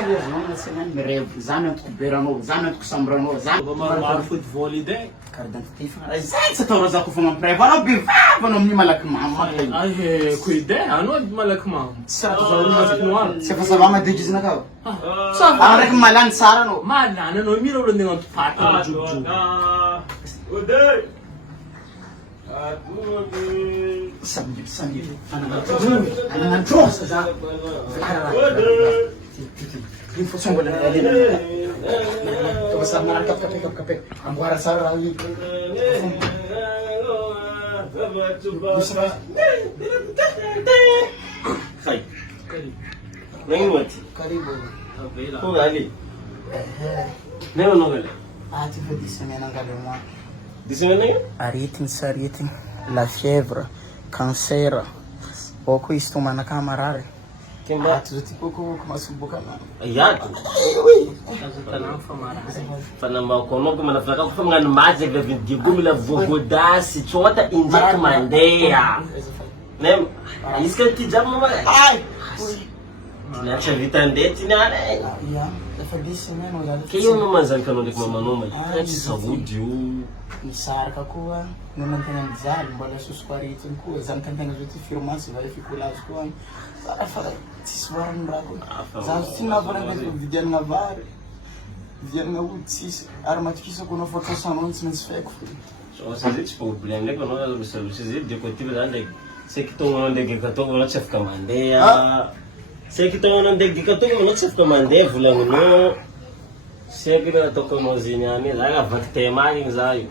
Sérieusement, c'est même rêve. Zany antoko beranao, zany antoko sambranao, zany. Maromaro football ide. Carte d'identité fogna. Zany tsy atao raha zako fogna ampiraivo. Anao bevava anao amin'ny malaky mama. Ay ko ide, anao malaky mamo. Tsy ato Tsy efa zava madegizina ka. Ça va. Araiky malany tsara anao. Malany anao mira olo ndeha paty juju. Sambil anak terus saja. Info sumber dari ada. Coba sama kapek. Ambuara sarah lagi. Hai. Neng mati. Karibu. Kau gali. Neng mana gali? Tiba di sini nang kalema. Di sini neng? Aritin, la fièvre, cancer. Poko istomana kamarare. Kimba. Tuzuti poko kumasubuka na. Ayat. Fanamba kono ko manafaka ko mga namaze ga vindigo mila vogodasi chota inject mandea. Nem, iska kijama mama. Ai. Nacha vitandeti nana. Ya, dapat di sini no. Kayo naman zan kanu dik mama no mai. Sa audio. Misar ka kuwa, nung tanyang zal, bala suskwaritin ko, zan tanyang zuti firman, si bala fikulas ko, para fala, siswaran brako. Zan sinabaran na ko, vidyan nga bar, vidyan nga utsis, armatikisa ko na foto sa anons ng sfek. So, sa zit problem nek no, sa zit de ko tiba dan dek. Se kitong no dek ka to no chef kamandea. Se kitong no dek ka to no chef kamandea fulang no. Sempre na toco mozinha ali, lá na vaca tem mais aí.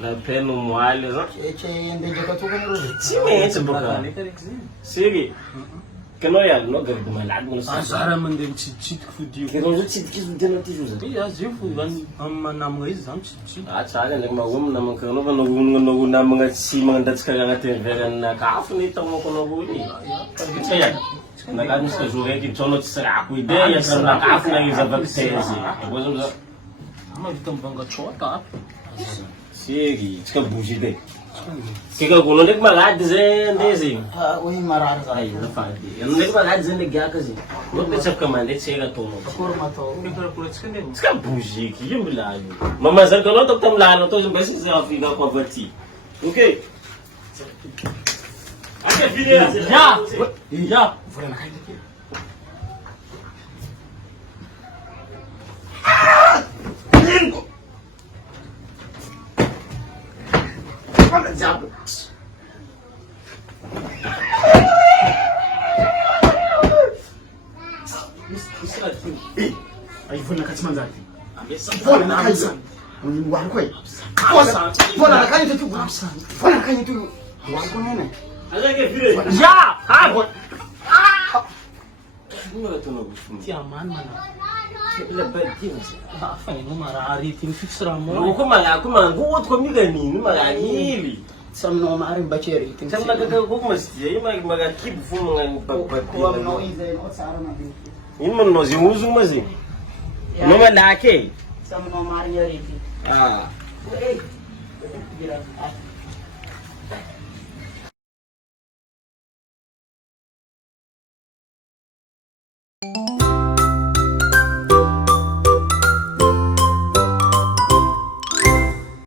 Lá pelo moalho, não? Eche yende jaka to ko no. Sim, é isso, boca. Sim. Que não é, não deve malado, não sei. Azara mandem chit fudiu. Que não chit que não tem notícia. Iya, zifu ban amma namga izam chit. Ah, sabe, né, mas vamos na manca, não vamos no na manga si manga das kaya ngate vegan na kafu ni tamo ko no guni. Kaya nagano sa jure ki chono tsara ku ideia sa na kafu na iza vaktezi. Depois vamos Ama vitang banga chota. Sige, ska bujide. Kika kuno nek malad ze ndezi. Uhi marar za. Ay, na fadi. Ano nek malad ze nek gaka ze. No pe chap kamande chega tono. Kurma to. Mikro kulit skende. Ska buji ki yum bilalo. Mama zan kono tok tam lano to basi ze afika kwa vati. Okay. Ake video. Ya. Vura na kaide ki. Fala diabo. Ay, vura na katsimanzati. Vura na kaide. Wani kwai. Vura na kaide tu. Vura na kaide tu. Wani ko nene. Ake video. Ya. Ha. Ano to no gusto? Ti aman mana. Kila badi mo. Afanye ngumarari tin fix ramo. Ko mala ko man guwot ko mi gani ni malagili. Sam no maring bacheri. Sam nagaga ko mas yay magakib fu mga pagpati. Kuwa no ize no sara na bin. Imon no zi uzu mazi. No malake. Sam no maring yari. Ah. Gira.